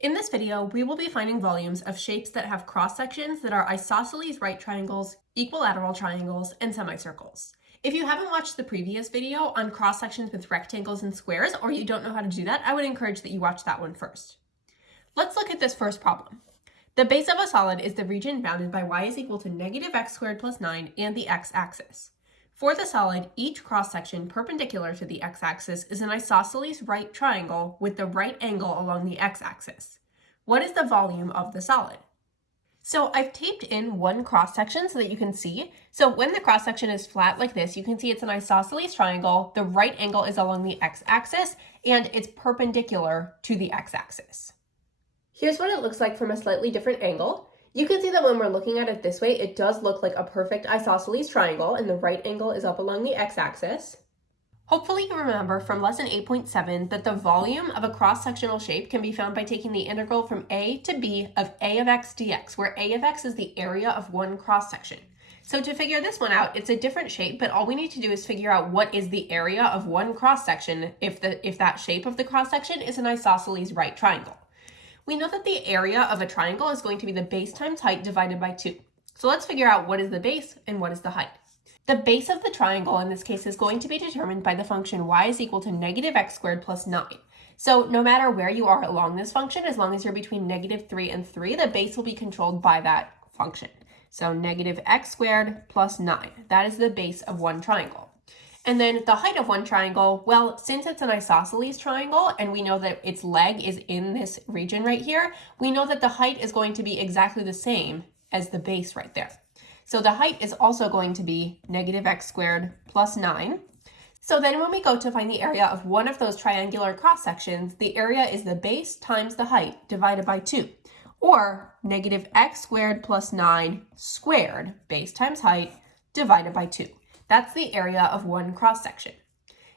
In this video, we will be finding volumes of shapes that have cross-sections that are isosceles right triangles, equilateral triangles, and semicircles. If you haven't watched the previous video on cross-sections with rectangles and squares, or you don't know how to do that, I would encourage that you watch that one first. Let's look at this first problem. The base of a solid is the region bounded by y is equal to negative x squared plus 9 and the x-axis. For the solid, each cross-section perpendicular to the x-axis is an isosceles right triangle with the right angle along the x-axis. What is the volume of the solid? So I've taped in one cross-section so that you can see. So when the cross-section is flat like this, you can see it's an isosceles triangle, the right angle is along the x-axis, and it's perpendicular to the x-axis. Here's what it looks like from a slightly different angle. You can see that when we're looking at it this way, it does look like a perfect isosceles triangle, and the right angle is up along the x-axis. Hopefully you remember from lesson 8.7 that the volume of a cross-sectional shape can be found by taking the integral from a to b of a of x dx, where a of x is the area of one cross-section. So to figure this one out, it's a different shape, but all we need to do is figure out what is the area of one cross-section if that shape of the cross-section is an isosceles right triangle. We know that the area of a triangle is going to be the base times height divided by 2. So let's figure out what is the base and what is the height. The base of the triangle in this case is going to be determined by the function y is equal to negative x squared plus 9. So no matter where you are along this function, as long as you're between negative 3 and 3, the base will be controlled by that function. So negative x squared plus 9. That is the base of one triangle. And then the height of one triangle, well, since it's an isosceles triangle and we know that its leg is in this region right here, we know that the height is going to be exactly the same as the base right there. So the height is also going to be negative x squared plus 9. So then when we go to find the area of one of those triangular cross sections, the area is the base times the height divided by 2, or negative x squared plus 9 squared, base times height, divided by 2. That's the area of one cross-section.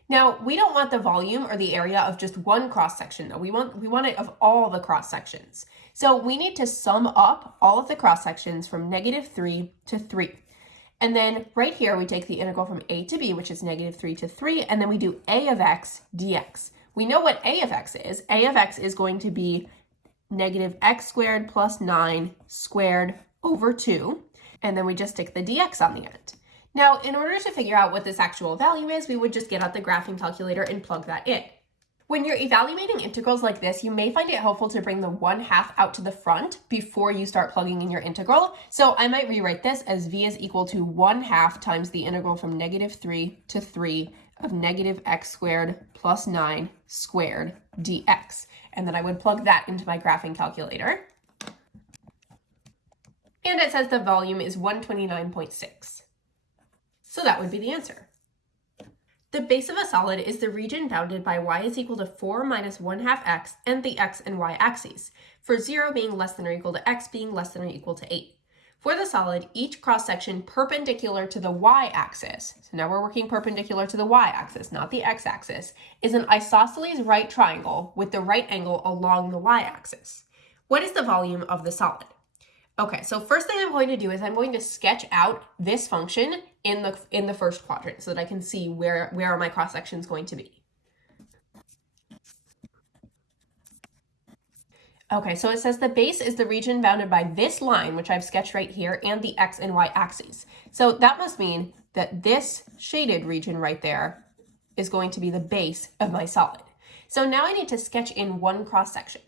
Now, we don't want the volume or the area of just one cross-section, though. We want it of all the cross-sections. So we need to sum up all of the cross-sections from negative 3 to 3. And then right here, we take the integral from a to b, which is negative 3 to 3, and then we do a of x dx. We know what a of x is. A of x is going to be negative x squared plus 9 squared over 2, and then we just stick the dx on the end. Now, in order to figure out what this actual value is, we would just get out the graphing calculator and plug that in. When you're evaluating integrals like this, you may find it helpful to bring the 1/2 out to the front before you start plugging in your integral. So I might rewrite this as v is equal to 1/2 times the integral from negative 3 to 3 of negative x squared plus 9 squared dx. And then I would plug that into my graphing calculator. And it says the volume is 129.6. So that would be the answer. The base of a solid is the region bounded by y is equal to 4 minus 1/2 x and the x and y axes, for 0 being less than or equal to x being less than or equal to 8. For the solid, each cross-section perpendicular to the y-axis, so now we're working perpendicular to the y-axis, not the x-axis, is an isosceles right triangle with the right angle along the y-axis. What is the volume of the solid? Okay, so first thing I'm going to do is I'm going to sketch out this function in the first quadrant so that I can see where are my cross sections going to be. Okay, so it says the base is the region bounded by this line, which I've sketched right here, and the x and y axes. So that must mean that this shaded region right there is going to be the base of my solid. So now I need to sketch in one cross section.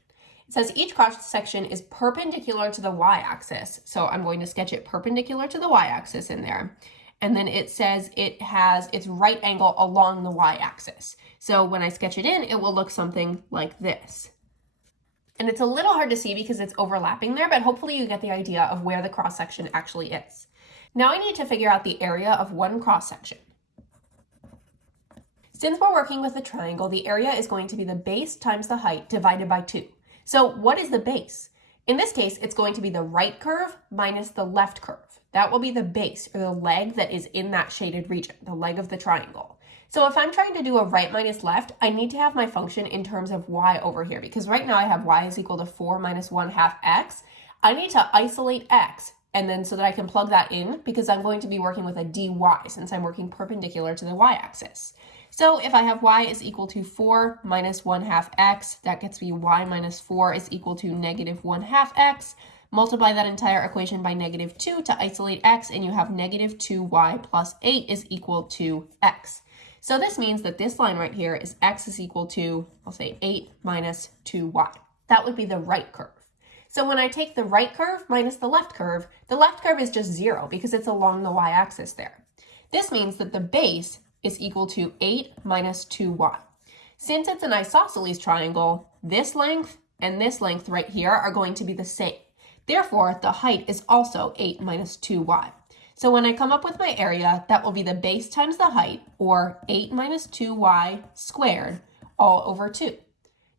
It says each cross section is perpendicular to the y-axis. So I'm going to sketch it perpendicular to the y-axis in there. And then it says it has its right angle along the y-axis. So when I sketch it in, it will look something like this. And it's a little hard to see because it's overlapping there, but hopefully you get the idea of where the cross section actually is. Now I need to figure out the area of one cross section. Since we're working with a triangle, the area is going to be the base times the height divided by 2. So what is the base? In this case, it's going to be the right curve minus the left curve. That will be the base, or the leg that is in that shaded region, the leg of the triangle. So if I'm trying to do a right minus left, I need to have my function in terms of y over here, because right now I have y is equal to 4 minus 1/2 x. I need to isolate x, and then so that I can plug that in, because I'm going to be working with a dy since I'm working perpendicular to the y-axis. So if I have y is equal to 4 minus 1/2 x, that gets me y minus 4 is equal to negative 1/2 x. Multiply that entire equation by negative 2 to isolate x, and you have negative 2y plus 8 is equal to x. So this means that this line right here is x is equal to, I'll say 8 minus 2y. That would be the right curve. So when I take the right curve minus the left curve is just 0 because it's along the y-axis there. This means that the base is equal to 8 minus 2y. Since it's an isosceles triangle, this length and this length right here are going to be the same. Therefore, the height is also 8 minus 2y. So when I come up with my area, that will be the base times the height, or 8 minus 2y squared, all over 2.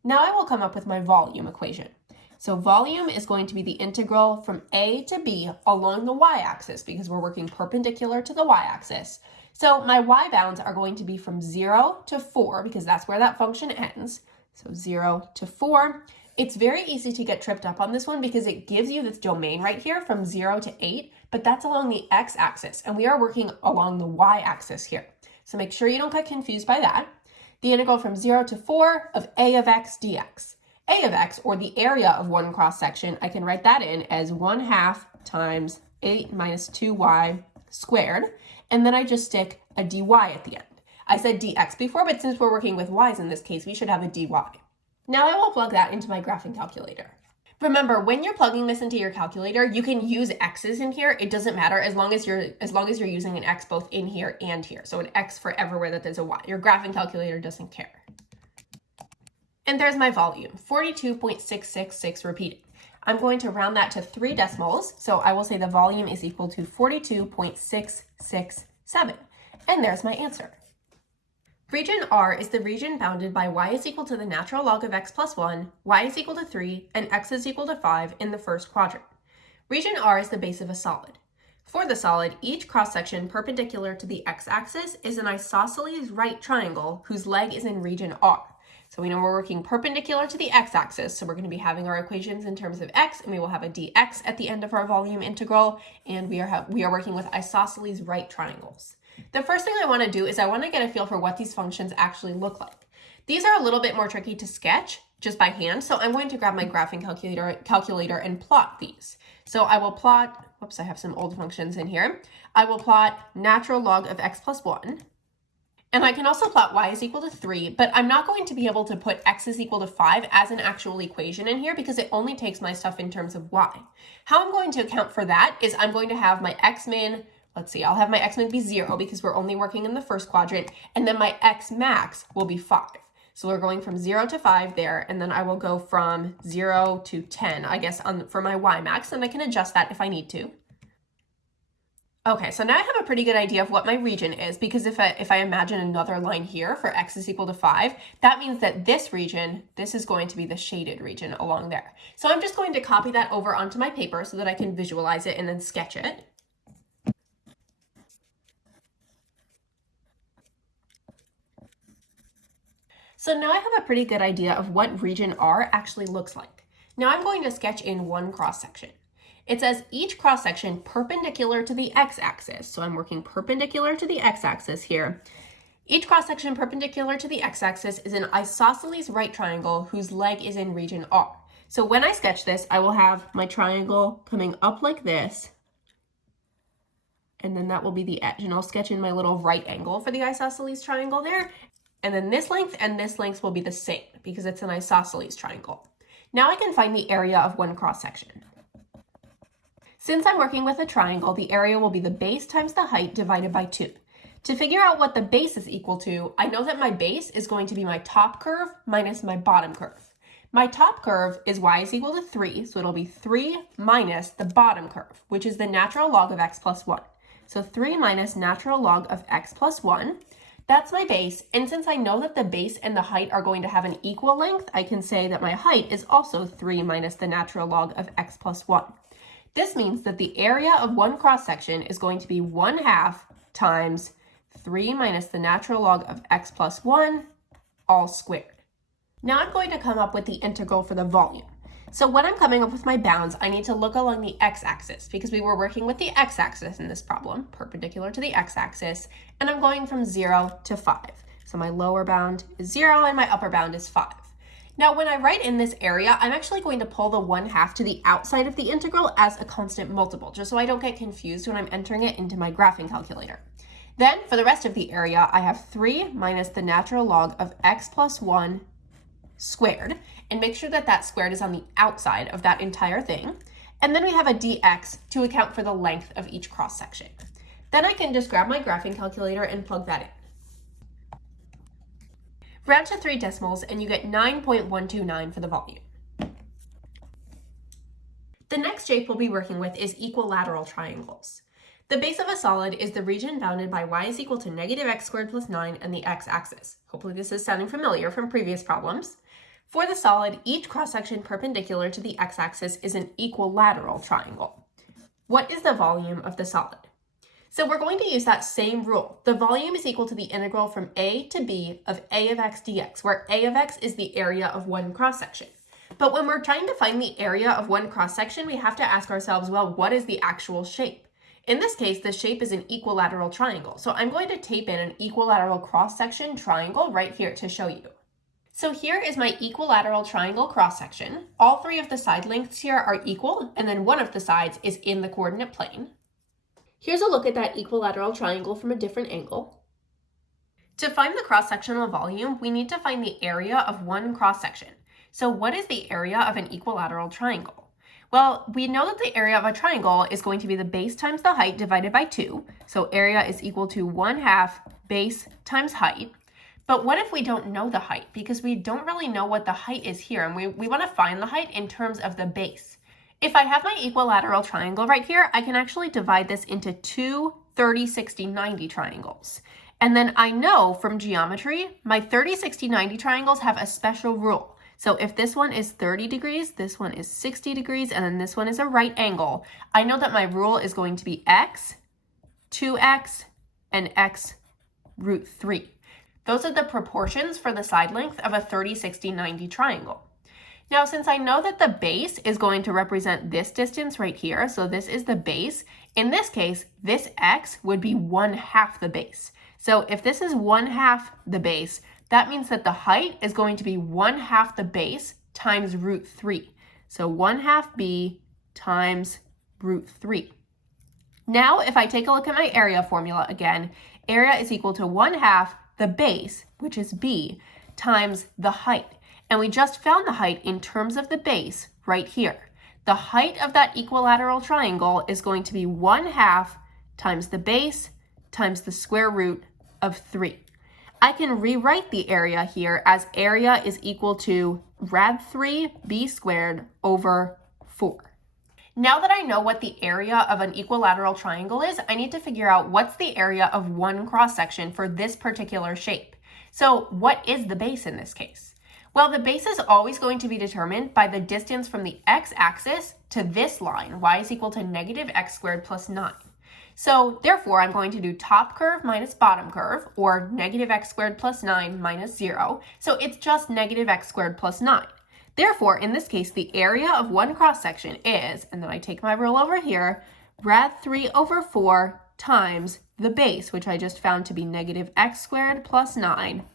Now I will come up with my volume equation. So volume is going to be the integral from a to b along the y-axis because we're working perpendicular to the y-axis. So my y bounds are going to be from 0 to 4 because that's where that function ends. So 0 to 4. It's very easy to get tripped up on this one because it gives you this domain right here from 0 to 8, but that's along the x-axis, and we are working along the y-axis here. So make sure you don't get confused by that. The integral from 0 to 4 of a of x dx. A of x, or the area of one cross-section, I can write that in as 1/2 times 8 minus 2y squared, and then I just stick a dy at the end. I said dx before, but since we're working with y's in this case, we should have a dy. Now I will plug that into my graphing calculator. Remember, when you're plugging this into your calculator, you can use x's in here. It doesn't matter as long as you're using an x both in here and here. So an x for everywhere that there's a y. Your graphing calculator doesn't care. And there's my volume, 42.666 repeating. I'm going to round that to 3 decimals, so I will say the volume is equal to 42.667. And there's my answer. Region R is the region bounded by y is equal to the natural log of x plus 1, y is equal to 3, and x is equal to 5 in the first quadrant. Region R is the base of a solid. For the solid, each cross-section perpendicular to the x-axis is an isosceles right triangle whose leg is in region R. So we know we're working perpendicular to the x-axis, so we're going to be having our equations in terms of x, and we will have a dx at the end of our volume integral, and we are working with isosceles right triangles. The first thing I want to do is I want to get a feel for what these functions actually look like. These are a little bit more tricky to sketch just by hand, so I'm going to grab my graphing calculator and plot these. So I will plot, whoops, I have some old functions in here. I will plot natural log of x plus 1. And I can also plot y is equal to 3, but I'm not going to be able to put x is equal to 5 as an actual equation in here because it only takes my stuff in terms of y. How I'm going to account for that is I'm going to have my x-min, let's see, I'll have my x-min be 0 because we're only working in the first quadrant, and then my x-max will be 5. So we're going from 0 to 5 there, and then I will go from 0 to 10, I guess, for my y-max, and I can adjust that if I need to. Okay, so now I have a pretty good idea of what my region is because if I imagine another line here for x is equal to 5, that means that this region, this is going to be the shaded region along there. So I'm just going to copy that over onto my paper so that I can visualize it and then sketch it. So now I have a pretty good idea of what region R actually looks like. Now I'm going to sketch in one cross-section. It says each cross-section perpendicular to the x-axis. So I'm working perpendicular to the x-axis here. Each cross-section perpendicular to the x-axis is an isosceles right triangle whose leg is in region R. So when I sketch this, I will have my triangle coming up like this, and then that will be the edge. And I'll sketch in my little right angle for the isosceles triangle there. And then this length and this length will be the same because it's an isosceles triangle. Now I can find the area of one cross-section. Since I'm working with a triangle, the area will be the base times the height divided by 2. To figure out what the base is equal to, I know that my base is going to be my top curve minus my bottom curve. My top curve is y is equal to 3, so it'll be 3 minus the bottom curve, which is the natural log of x plus 1. So 3 minus natural log of x plus 1. That's my base, and since I know that the base and the height are going to have an equal length, I can say that my height is also 3 minus the natural log of x plus 1. This means that the area of one cross-section is going to be 1/2 times 3 minus the natural log of x plus 1, all squared. Now I'm going to come up with the integral for the volume. So when I'm coming up with my bounds, I need to look along the x-axis because we were working with the x-axis in this problem, perpendicular to the x-axis, and I'm going from 0 to 5. So my lower bound is 0 and my upper bound is 5. Now when I write in this area, I'm actually going to pull the 1/2 to the outside of the integral as a constant multiple, just so I don't get confused when I'm entering it into my graphing calculator. Then for the rest of the area, I have 3 minus the natural log of x plus 1 squared, and make sure that that squared is on the outside of that entire thing. And then we have a dx to account for the length of each cross section. Then I can just grab my graphing calculator and plug that in. Round to 3 decimals and you get 9.129 for the volume. The next shape we'll be working with is equilateral triangles. The base of a solid is the region bounded by y is equal to negative x squared plus 9 and the x-axis. Hopefully this is sounding familiar from previous problems. For the solid, each cross-section perpendicular to the x-axis is an equilateral triangle. What is the volume of the solid? So we're going to use that same rule. The volume is equal to the integral from a to b of a of x dx, where a of x is the area of one cross-section. But when we're trying to find the area of one cross-section, we have to ask ourselves, well, what is the actual shape? In this case, the shape is an equilateral triangle. So I'm going to tape in an equilateral cross-section triangle right here to show you. So here is my equilateral triangle cross-section. All 3 of the side lengths here are equal, and then one of the sides is in the coordinate plane. Here's a look at that equilateral triangle from a different angle. To find the cross-sectional volume, we need to find the area of one cross-section. So what is the area of an equilateral triangle? Well, we know that the area of a triangle is going to be the base times the height divided by 2. So area is equal to 1/2 base times height. But what if we don't know the height? Because we don't really know what the height is here, and we want to find the height in terms of the base. If I have my equilateral triangle right here, I can actually divide this into 2 30, 60, 90 triangles. And then I know from geometry, my 30, 60, 90 triangles have a special rule. So if this one is 30 degrees, this one is 60 degrees, and then this one is a right angle, I know that my rule is going to be x, 2x, and x root 3. Those are the proportions for the side length of a 30, 60, 90 triangle. Now, since I know that the base is going to represent this distance right here, so this is the base, in this case, this x would be 1/2 the base. So if this is 1/2 the base, that means that the height is going to be 1/2 the base times root 3. So 1/2 b times root 3. Now, if I take a look at my area formula again, area is equal to 1/2 the base, which is b, times the height. And we just found the height in terms of the base right here. The height of that equilateral triangle is going to be 1/2 times the base times the square root of 3. I can rewrite the area here as area is equal to rad 3 b squared over 4. Now that I know what the area of an equilateral triangle is, I need to figure out what's the area of one cross-section for this particular shape. So what is the base in this case? Well, the base is always going to be determined by the distance from the x-axis to this line, y is equal to negative x squared plus 9. So therefore, I'm going to do top curve minus bottom curve, or negative x squared plus 9 minus 0. So it's just negative x squared plus 9. Therefore, in this case, the area of one cross-section is, and then I take my rule over here, rad 3 over 4 times the base, which I just found to be negative x squared plus 9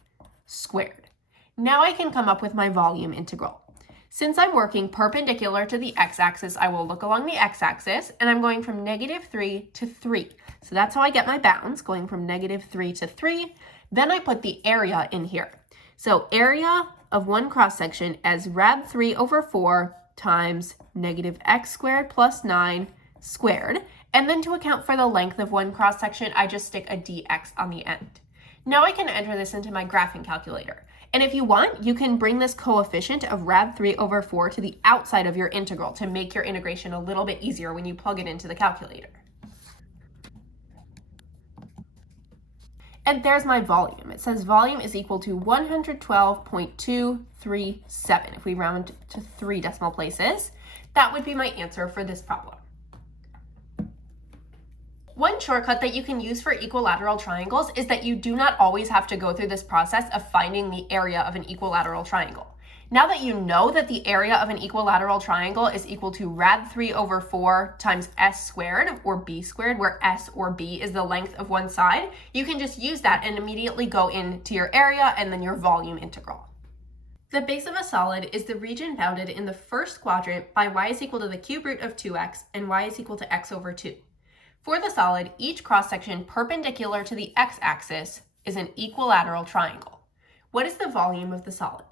squared. Now I can come up with my volume integral. Since I'm working perpendicular to the x-axis, I will look along the x-axis, and I'm going from negative 3 to 3. So that's how I get my bounds, going from negative 3 to 3. Then I put the area in here. So area of one cross-section as rad 3 over 4 times negative x squared plus 9 squared. And then to account for the length of one cross-section, I just stick a dx on the end. Now I can enter this into my graphing calculator. And if you want, you can bring this coefficient of rad 3 over 4 to the outside of your integral to make your integration a little bit easier when you plug it into the calculator. And there's my volume. It says volume is equal to 112.237. If we round to 3 decimal places, that would be my answer for this problem. One shortcut that you can use for equilateral triangles is that you do not always have to go through this process of finding the area of an equilateral triangle. Now that you know that the area of an equilateral triangle is equal to rad 3 over 4 times s squared, or b squared, where s or b is the length of one side, you can just use that and immediately go into your area and then your volume integral. The base of a solid is the region bounded in the first quadrant by y is equal to the cube root of 2x and y is equal to x over 2. For the solid, each cross-section perpendicular to the x-axis is an equilateral triangle. What is the volume of the solid?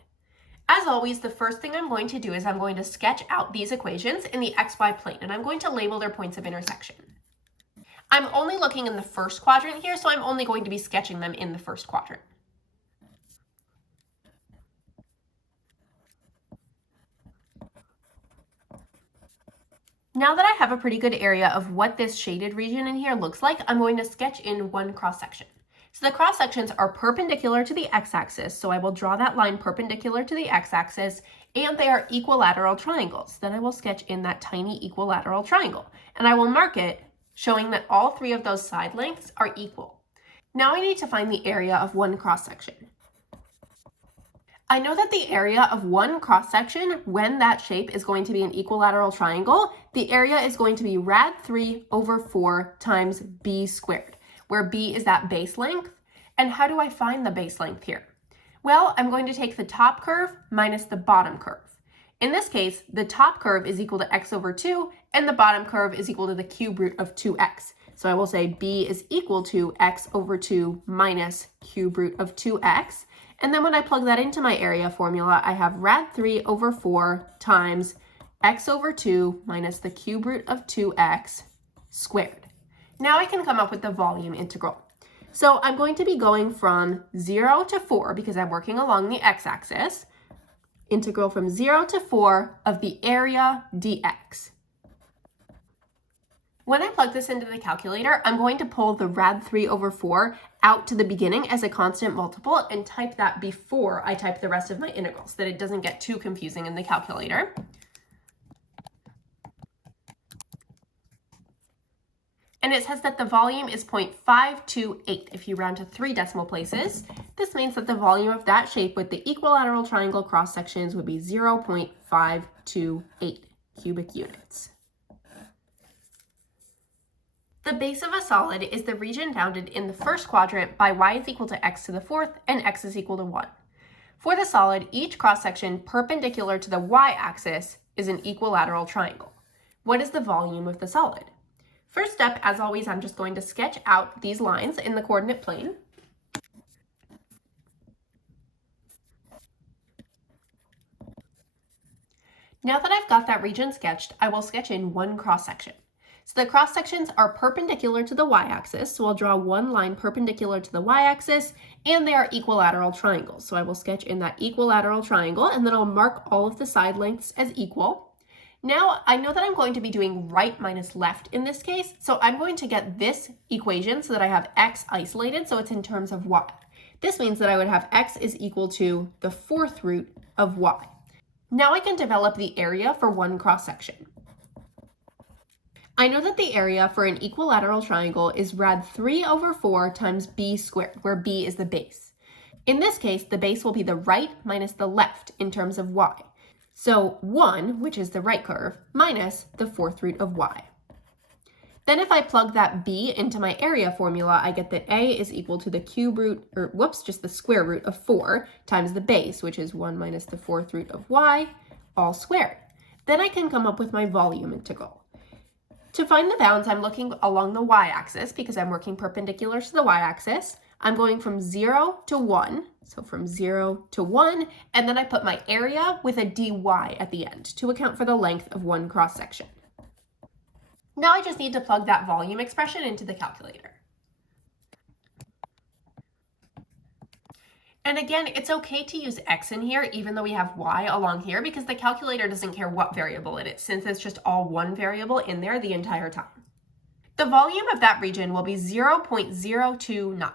As always, the first thing I'm going to do is I'm going to sketch out these equations in the xy plane, and I'm going to label their points of intersection. I'm only looking in the first quadrant here, so I'm only going to be sketching them in the first quadrant. Now that I have a pretty good area of what this shaded region in here looks like, I'm going to sketch in one cross-section. So the cross-sections are perpendicular to the x-axis, so I will draw that line perpendicular to the x-axis, and they are equilateral triangles. Then I will sketch in that tiny equilateral triangle, and I will mark it, showing that all three of those side lengths are equal. Now I need to find the area of one cross-section. I know that the area of one cross-section, when that shape is going to be an equilateral triangle, the area is going to be rad 3 over 4 times b squared, where b is that base length. And how do I find the base length here? Well, I'm going to take the top curve minus the bottom curve. In this case, the top curve is equal to x over 2, and the bottom curve is equal to the cube root of 2x. So I will say b is equal to x over 2 minus cube root of 2x. And then when I plug that into my area formula, I have rad 3 over 4 times x over 2 minus the cube root of 2x squared. Now I can come up with the volume integral. So I'm going to be going from 0 to 4 because I'm working along the x-axis. Integral from 0 to 4 of the area dx. When I plug this into the calculator, I'm going to pull the rad 3 over 4 out to the beginning as a constant multiple and type that before I type the rest of my integrals, so that it doesn't get too confusing in the calculator. And it says that the volume is 0.528 if you round to 3 decimal places. This means that the volume of that shape with the equilateral triangle cross sections would be 0.528 cubic units. The base of a solid is the region bounded in the first quadrant by y is equal to x to the fourth and x is equal to 1. For the solid, each cross-section perpendicular to the y-axis is an equilateral triangle. What is the volume of the solid? First step, as always, I'm just going to sketch out these lines in the coordinate plane. Now that I've got that region sketched, I will sketch in one cross-section. So the cross sections are perpendicular to the y-axis, so I'll draw one line perpendicular to the y-axis, and they are equilateral triangles. So I will sketch in that equilateral triangle, and then I'll mark all of the side lengths as equal. Now I know that I'm going to be doing right minus left in this case, so I'm going to get this equation so that I have x isolated, so it's in terms of y. This means that I would have x is equal to the fourth root of y. Now I can develop the area for one cross section. I know that the area for an equilateral triangle is rad 3 over 4 times b squared, where b is the base. In this case, the base will be the right minus the left in terms of y. So 1, which is the right curve, minus the fourth root of y. Then if I plug that b into my area formula, I get that a is equal to the cube root, just the square root of 4 times the base, which is 1 minus the fourth root of y, all squared. Then I can come up with my volume integral. To find the bounds, I'm looking along the y-axis because I'm working perpendicular to the y-axis. I'm going from 0 to 1, so from 0 to 1, and then I put my area with a dy at the end to account for the length of one cross-section. Now I just need to plug that volume expression into the calculator. And again, it's okay to use x in here even though we have y along here because the calculator doesn't care what variable it is since it's just all one variable in there the entire time. The volume of that region will be 0.029.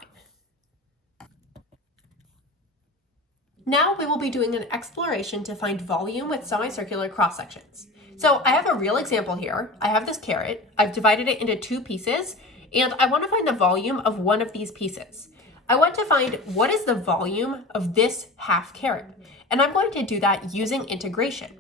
Now we will be doing an exploration to find volume with semicircular cross sections. So I have a real example here. I have this carrot. I've divided it into two pieces and I want to find the volume of one of these pieces. I want to find what is the volume of this half caret. And I'm going to do that using integration.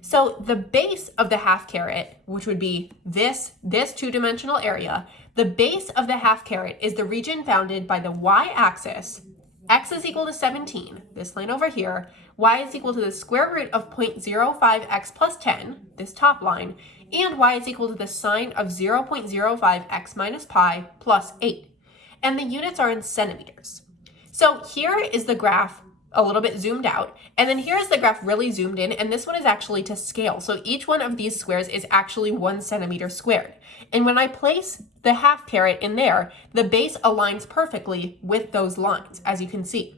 So the base of the half caret, which would be this two-dimensional area, the base of the half caret is the region bounded by the y-axis. X is equal to 17, this line over here. Y is equal to the square root of 0.05x plus 10, this top line, and y is equal to the sine of 0.05x minus pi plus 8. And the units are in centimeters. So here is the graph a little bit zoomed out, and then here is the graph really zoomed in, and this one is actually to scale. So each one of these squares is actually 1 centimeter squared. And when I place the half caret in there, the base aligns perfectly with those lines, as you can see.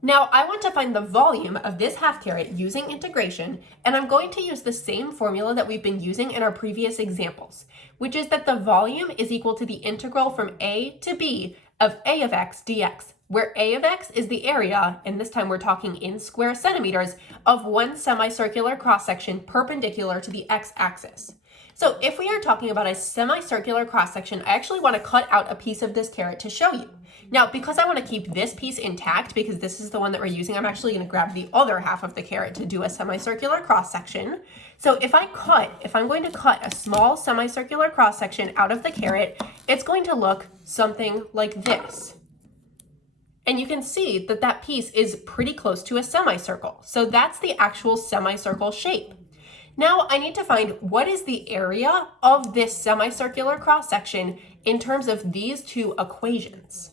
Now I want to find the volume of this half caret using integration, and I'm going to use the same formula that we've been using in our previous examples, which is that the volume is equal to the integral from a to b of a of x dx, where a of x is the area, and this time we're talking in square centimeters, of one semicircular cross-section perpendicular to the x-axis. So if we are talking about a semicircular cross-section, I actually want to cut out a piece of this caret to show you. Now, because I want to keep this piece intact, because this is the one that we're using, I'm actually going to grab the other half of the caret to do a semicircular cross-section. So if I'm going to cut a small semicircular cross-section out of the caret, it's going to look something like this. And you can see that that piece is pretty close to a semicircle. So that's the actual semicircle shape. Now I need to find what is the area of this semicircular cross-section in terms of these two equations.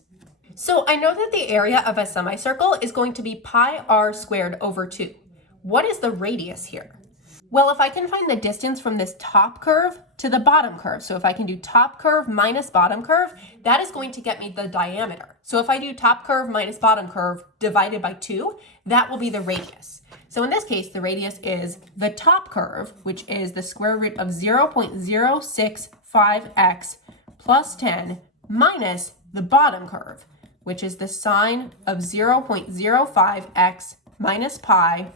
So I know that the area of a semicircle is going to be pi r squared over 2. What is the radius here? Well, if I can find the distance from this top curve to the bottom curve, so if I can do top curve minus bottom curve, that is going to get me the diameter. So if I do top curve minus bottom curve divided by 2, that will be the radius. So in this case, the radius is the top curve, which is the square root of 0.065x plus 10 minus the bottom curve, which is the sine of 0.05x minus pi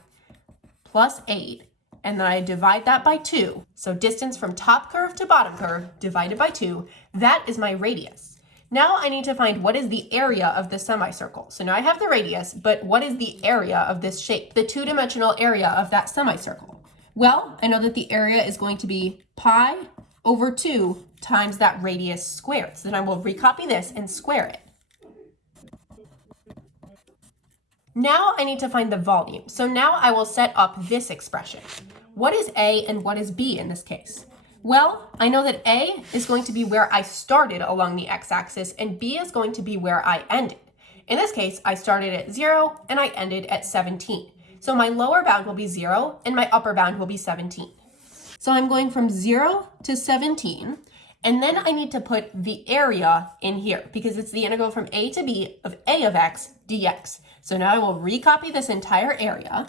plus 8. And then I divide that by 2. So distance from top curve to bottom curve divided by 2, that is my radius. Now I need to find what is the area of the semicircle. So now I have the radius, but what is the area of this shape, the two-dimensional area of that semicircle? Well, I know that the area is going to be pi over 2 times that radius squared. So then I will recopy this and square it. Now I need to find the volume. So now I will set up this expression. What is A and what is B in this case? Well, I know that A is going to be where I started along the x-axis and B is going to be where I ended. In this case, I started at 0 and I ended at 17. So my lower bound will be 0 and my upper bound will be 17. So I'm going from 0 to 17. And then I need to put the area in here because it's the integral from a to b of a of x dx. So now I will recopy this entire area.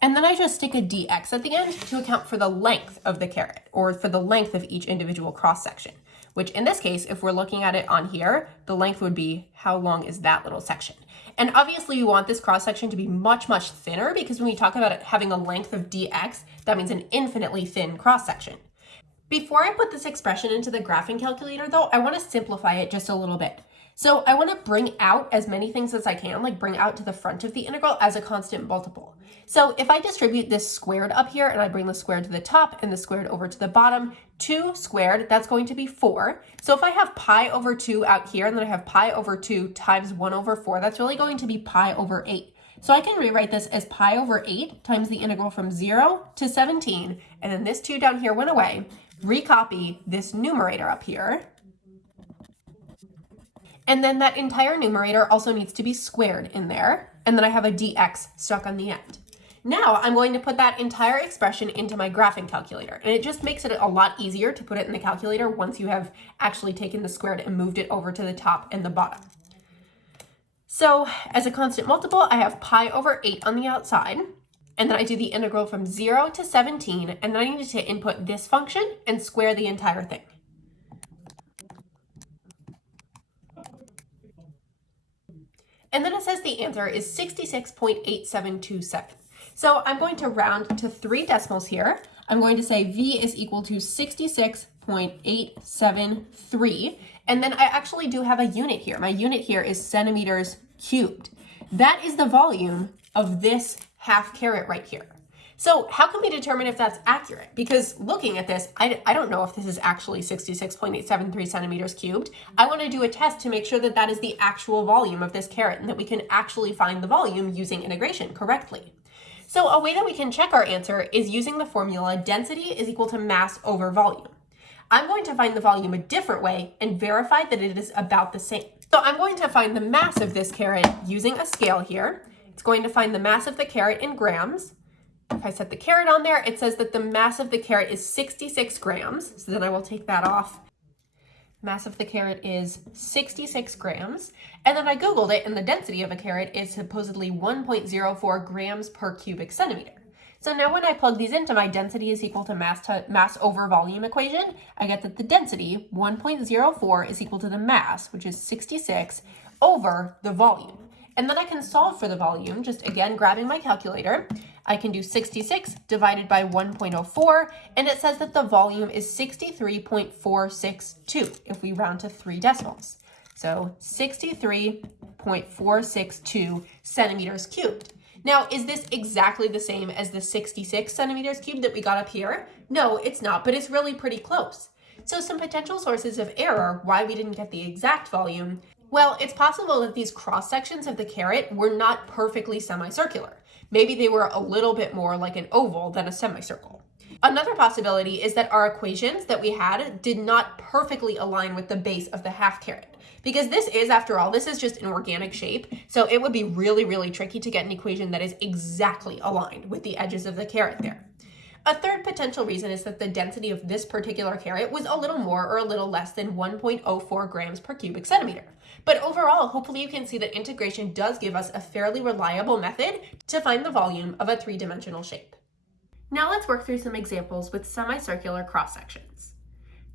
And then I just stick a dx at the end to account for the length of the caret, or for the length of each individual cross section, which in this case, if we're looking at it on here, the length would be how long is that little section. And obviously you want this cross section to be much, much thinner because when we talk about it having a length of dx, that means an infinitely thin cross section. Before I put this expression into the graphing calculator though, I want to simplify it just a little bit. So I want to bring out as many things as I can, like bring out to the front of the integral as a constant multiple. So if I distribute this squared up here and I bring the squared to the top and the squared over to the bottom, 2 squared, that's going to be 4. So if I have pi over 2 out here and then I have pi over 2 times 1 over 4, that's really going to be pi over 8. So I can rewrite this as pi over 8 times the integral from 0 to 17, and then this 2 down here went away. Recopy this numerator up here. And then that entire numerator also needs to be squared in there. And then I have a dx stuck on the end. Now I'm going to put that entire expression into my graphing calculator. And it just makes it a lot easier to put it in the calculator once you have actually taken the squared and moved it over to the top and the bottom. So as a constant multiple, I have pi over 8 on the outside. And then I do the integral from 0 to 17. And then I need to input this function and square the entire thing. And then it says the answer is 66.8727. So I'm going to round to 3 decimals here. I'm going to say V is equal to 66 0.873. And then I actually do have a unit here. My unit here is centimeters cubed. That is the volume of this half carat right here. So how can we determine if that's accurate? Because looking at this, I don't know if this is actually 66.873 centimeters cubed. I want to do a test to make sure that that is the actual volume of this carat and that we can actually find the volume using integration correctly. So a way that we can check our answer is using the formula density is equal to mass over volume. I'm going to find the volume a different way and verify that it is about the same. So I'm going to find the mass of this carat using a scale here. It's going to find the mass of the carat in grams. If I set the carat on there, it says that the mass of the carat is 66 grams. So then I will take that off. Mass of the carat is 66 grams. And then I Googled it, and the density of a carat is supposedly 1.04 grams per cubic centimeter. So now when I plug these into my density is equal to mass over volume equation, I get that the density, 1.04, is equal to the mass, which is 66, over the volume. And then I can solve for the volume, just again grabbing my calculator. I can do 66 divided by 1.04, and it says that the volume is 63.462 if we round to 3 decimals. So 63.462 centimeters cubed. Now, is this exactly the same as the 66 centimeters cubed that we got up here? No, it's not, but it's really pretty close. So some potential sources of error why we didn't get the exact volume. Well, it's possible that these cross sections of the carat were not perfectly semicircular. Maybe they were a little bit more like an oval than a semicircle. Another possibility is that our equations that we had did not perfectly align with the base of the half carat. Because this is, after all, this is just an organic shape, so it would be really, really tricky to get an equation that is exactly aligned with the edges of the carat there. A third potential reason is that the density of this particular carat was a little more or a little less than 1.04 grams per cubic centimeter. But overall, hopefully you can see that integration does give us a fairly reliable method to find the volume of a three-dimensional shape. Now let's work through some examples with semicircular cross-sections.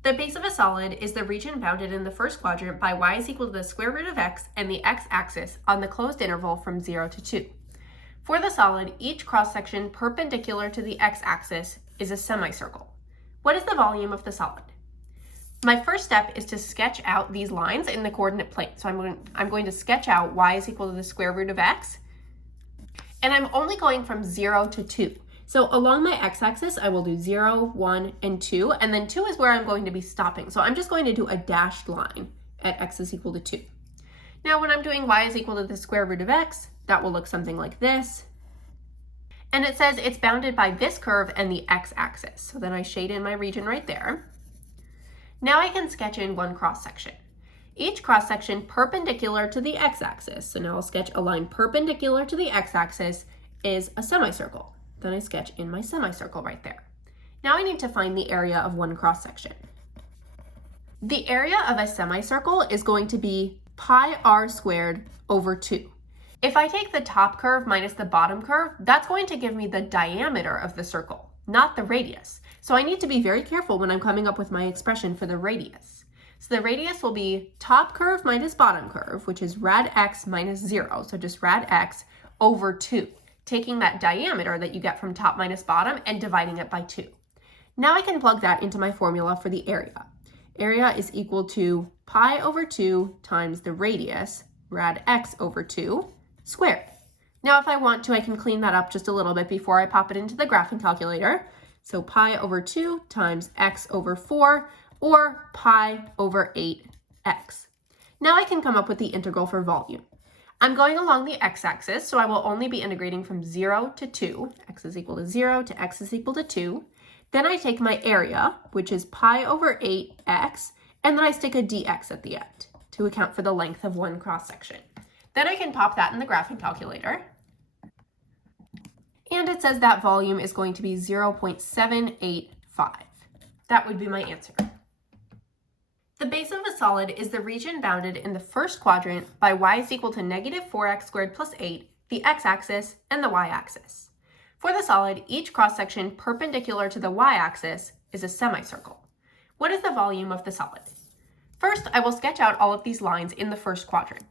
The base of a solid is the region bounded in the first quadrant by y is equal to the square root of x and the x-axis on the closed interval from 0 to 2. For the solid, each cross-section perpendicular to the x-axis is a semicircle. What is the volume of the solid? My first step is to sketch out these lines in the coordinate plane. So I'm going to sketch out y is equal to the square root of x, and I'm only going from 0 to 2. So along my x-axis, I will do 0, 1, and 2, and then 2 is where I'm going to be stopping. So I'm just going to do a dashed line at x is equal to 2. Now when I'm doing y is equal to the square root of x, that will look something like this. And it says it's bounded by this curve and the x-axis. So then I shade in my region right there. Now I can sketch in one cross-section. Each cross-section perpendicular to the x-axis, so now I'll sketch a line perpendicular to the x-axis, is a semicircle. Then I sketch in my semicircle right there. Now I need to find the area of one cross-section. The area of a semicircle is going to be pi r squared over 2. If I take the top curve minus the bottom curve, that's going to give me the diameter of the circle, not the radius. So I need to be very careful when I'm coming up with my expression for the radius. So the radius will be top curve minus bottom curve, which is rad x minus 0, so just rad x over 2, taking that diameter that you get from top minus bottom and dividing it by 2. Now I can plug that into my formula for the area. Area is equal to pi over 2 times the radius, rad x over 2, squared. Now if I want to, I can clean that up just a little bit before I pop it into the graphing calculator. So pi over 2 times x over 4, or pi over 8x. Now I can come up with the integral for volume. I'm going along the x-axis, so I will only be integrating from 0 to 2. X is equal to 0 to x is equal to 2. Then I take my area, which is pi over 8x, and then I stick a dx at the end to account for the length of one cross-section. Then I can pop that in the graphing calculator. And it says that volume is going to be 0.785. That would be my answer. The base of a solid is the region bounded in the first quadrant by y is equal to negative 4x squared plus 8, the x-axis, and the y-axis. For the solid, each cross-section perpendicular to the y-axis is a semicircle. What is the volume of the solid? First, I will sketch out all of these lines in the first quadrant.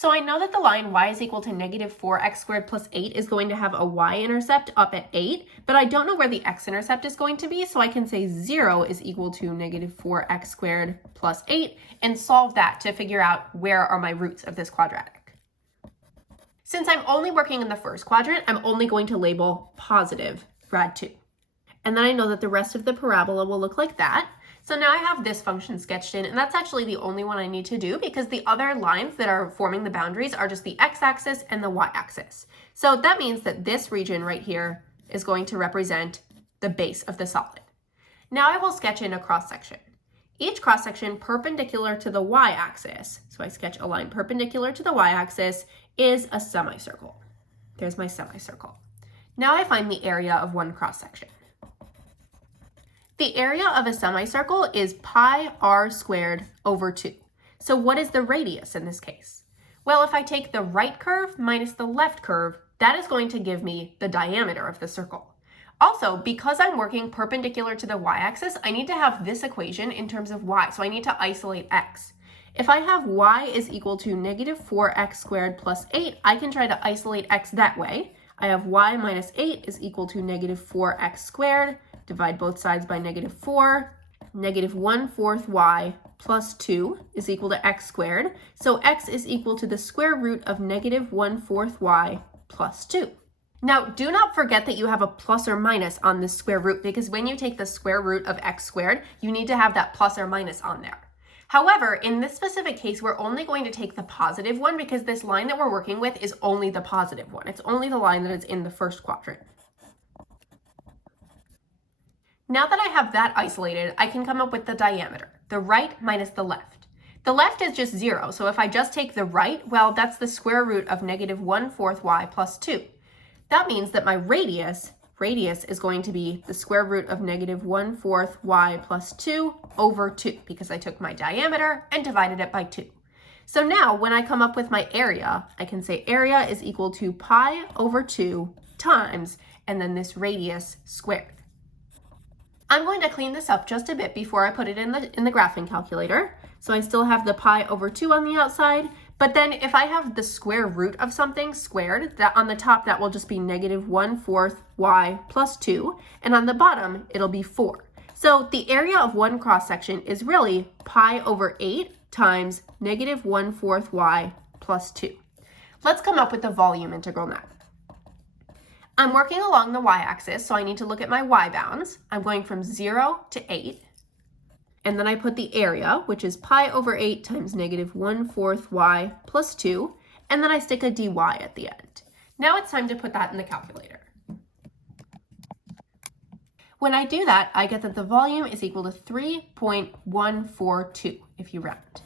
So I know that the line y is equal to negative 4x squared plus 8 is going to have a y-intercept up at 8, but I don't know where the x-intercept is going to be, so I can say 0 is equal to negative 4x squared plus 8 and solve that to figure out where are my roots of this quadratic. Since I'm only working in the first quadrant, I'm only going to label positive rad 2. And then I know that the rest of the parabola will look like that. So now I have this function sketched in, and that's actually the only one I need to do because the other lines that are forming the boundaries are just the x-axis and the y-axis. So that means that this region right here is going to represent the base of the solid. Now I will sketch in a cross-section. Each cross-section perpendicular to the y-axis, so I sketch a line perpendicular to the y-axis, is a semicircle. There's my semicircle. Now I find the area of one cross-section. The area of a semicircle is pi r squared over 2. So what is the radius in this case? Well, if I take the right curve minus the left curve, that is going to give me the diameter of the circle. Also, because I'm working perpendicular to the y-axis, I need to have this equation in terms of y, so I need to isolate x. If I have y is equal to negative 4x squared plus 8, I can try to isolate x that way. I have y minus 8 is equal to negative 4x squared. Divide both sides by negative 4. Negative 1/4 y plus 2 is equal to x squared. So x is equal to the square root of negative 1/4 y plus 2. Now, do not forget that you have a plus or minus on this square root, because when you take the square root of x squared, you need to have that plus or minus on there. However, in this specific case, we're only going to take the positive one because this line that we're working with is only the positive one. It's only the line that is in the first quadrant. Now that I have that isolated, I can come up with the diameter, the right minus the left. The left is just 0, so if I just take the right, well, that's the square root of negative 1/4 y plus 2. That means that my radius is going to be the square root of negative 1/4 y plus 2 over 2, because I took my diameter and divided it by 2. So now when I come up with my area, I can say area is equal to pi over 2 times, and then this radius squared. I'm going to clean this up just a bit before I put it in the graphing calculator. So I still have the pi over 2 on the outside, but then if I have the square root of something squared, that on the top that will just be negative 1/4 y plus 2, and on the bottom it'll be 4. So the area of one cross section is really pi over 8 times negative 1/4 y plus 2. Let's come up with the volume integral now. I'm working along the y-axis, so I need to look at my y-bounds. I'm going from 0 to 8, and then I put the area, which is pi over 8 times negative 1/4 y plus 2, and then I stick a dy at the end. Now it's time to put that in the calculator. When I do that, I get that the volume is equal to 3.142 if you round.